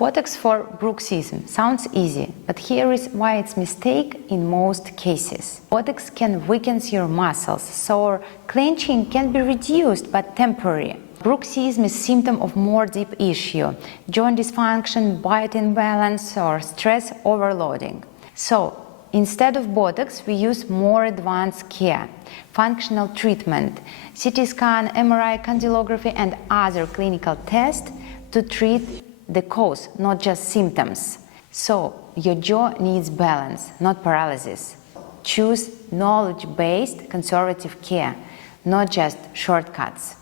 Botox for bruxism sounds easy, but here is why it's a mistake in most cases. Botox can weaken your muscles, so clenching can be reduced but temporary. Bruxism is a symptom of more deep issue: joint dysfunction, bite imbalance, or stress overloading. So, instead of Botox, we use more advanced care, functional treatment, CT scan, MRI, condylography, and other clinical tests to treat the cause, not just symptoms. So, your jaw needs balance, not paralysis. Choose knowledge-based conservative care, not just shortcuts.